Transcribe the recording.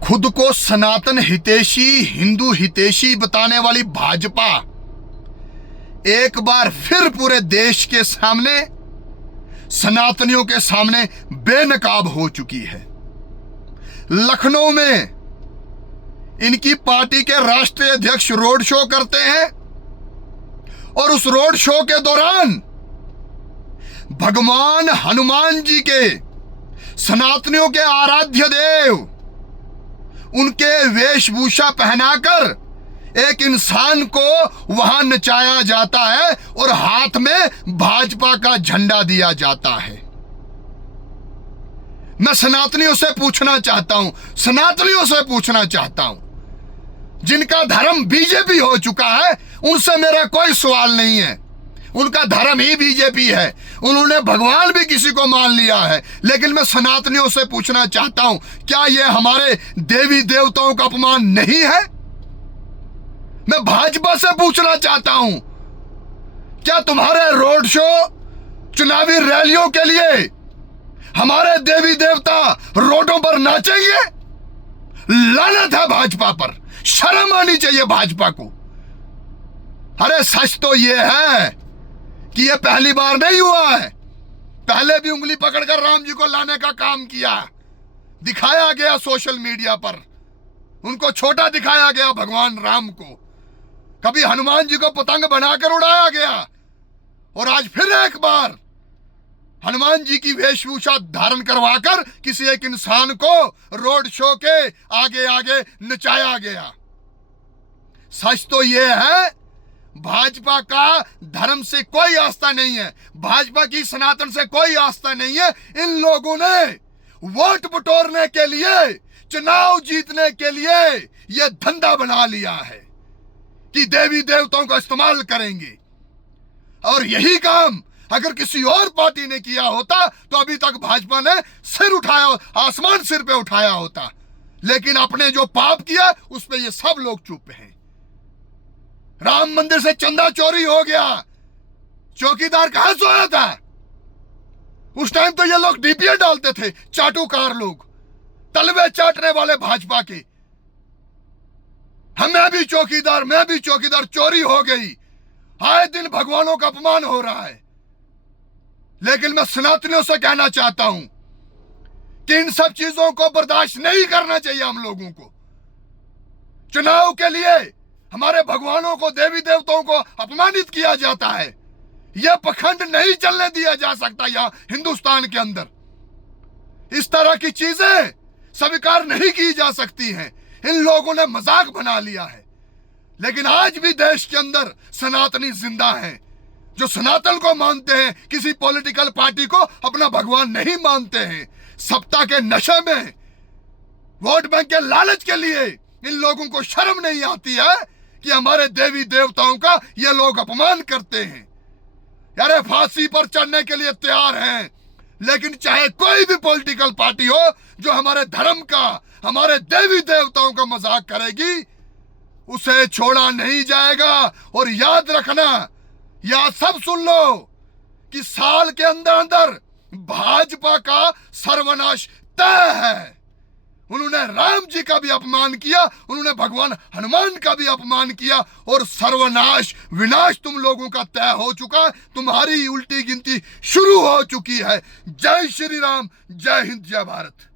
खुद को सनातन हितैषी, हिंदू हितैषी बताने वाली भाजपा एक बार फिर पूरे देश के सामने, सनातनियों के सामने बेनकाब हो चुकी है। लखनऊ में इनकी पार्टी के राष्ट्रीय अध्यक्ष रोड शो करते हैं और उस रोड शो के दौरान भगवान हनुमान जी के, सनातनियों के आराध्य देव, उनके वेशभूषा पहनाकर एक इंसान को वहां नचाया जाता है और हाथ में भाजपा का झंडा दिया जाता है। मैं सनातनियों से पूछना चाहता हूं, जिनका धर्म बीजेपी हो चुका है, उनसे मेरा कोई सवाल नहीं है। उनका धर्म ही बीजेपी है, उन्होंने भगवान भी किसी को मान लिया है। लेकिन मैं सनातनियों से पूछना चाहता हूं, क्या यह हमारे देवी देवताओं का अपमान नहीं है? मैं भाजपा से पूछना चाहता हूं, क्या तुम्हारे रोड शो, चुनावी रैलियों के लिए हमारे देवी देवता रोडों पर नाचेंगे? लानत है भाजपा पर, शर्म आनी चाहिए भाजपा को। अरे सच तो यह है कि यह पहली बार नहीं हुआ है, पहले भी उंगली पकड़कर राम जी को लाने का काम किया, दिखाया गया सोशल मीडिया पर, उनको छोटा दिखाया गया भगवान राम को, कभी हनुमान जी को पतंग बनाकर उड़ाया गया, और आज फिर एक बार हनुमान जी की वेशभूषा धारण करवाकर किसी एक इंसान को रोड शो के आगे आगे नचाया गया। सच तो यह है, भाजपा का धर्म से कोई आस्था नहीं है, भाजपा की सनातन से कोई आस्था नहीं है। इन लोगों ने वोट बटोरने के लिए, चुनाव जीतने के लिए यह धंधा बना लिया है कि देवी देवताओं का इस्तेमाल करेंगे। और यही काम अगर किसी और पार्टी ने किया होता तो अभी तक भाजपा ने सिर उठाया, आसमान सिर पे उठाया होता। लेकिन अपने जो पाप किया उस पे ये सब लोग चुप हैं। राम मंदिर से चंदा चोरी हो गया, चौकीदार कहां सोया था? उस टाइम तो ये लोग डीपीए डालते थे, चाटुकार लोग, तलवे चाटने वाले भाजपा के। मैं भी चौकीदार, चोरी हो गई, आए दिन भगवानों का अपमान हो रहा है। लेकिन मैं सनातनियों से कहना चाहता हूं कि इन सब चीजों को बर्दाश्त नहीं करना चाहिए हम लोगों को। चुनाव के लिए हमारे भगवानों को, देवी देवताओं को अपमानित किया जाता है, यह पखंड नहीं चलने दिया जा सकता। यहां हिंदुस्तान के अंदर इस तरह की चीजें स्वीकार नहीं की जा सकती हैं। इन लोगों ने मजाक बना लिया है। लेकिन आज भी देश के अंदर सनातनी जिंदा हैं, जो सनातन को मानते हैं, किसी पॉलिटिकल पार्टी को अपना भगवान नहीं मानते हैं। सत्ता के नशे में, वोट बैंक के लालच के लिए इन लोगों को शर्म नहीं आती है कि हमारे देवी देवताओं का ये लोग अपमान करते हैं। यार फांसी पर चढ़ने के लिए तैयार हैं, लेकिन चाहे कोई भी पॉलिटिकल पार्टी हो जो हमारे धर्म का, हमारे देवी देवताओं का मजाक करेगी, उसे छोड़ा नहीं जाएगा। और याद रखना, या सब सुन लो कि साल के अंदर अंदर भाजपा का सर्वनाश तय है। उन्होंने राम जी का भी अपमान किया, उन्होंने भगवान हनुमान का भी अपमान किया, और सर्वनाश, विनाश तुम लोगों का तय हो चुका। तुम्हारी उल्टी गिनती शुरू हो चुकी है। जय श्री राम, जय हिंद, जय भारत।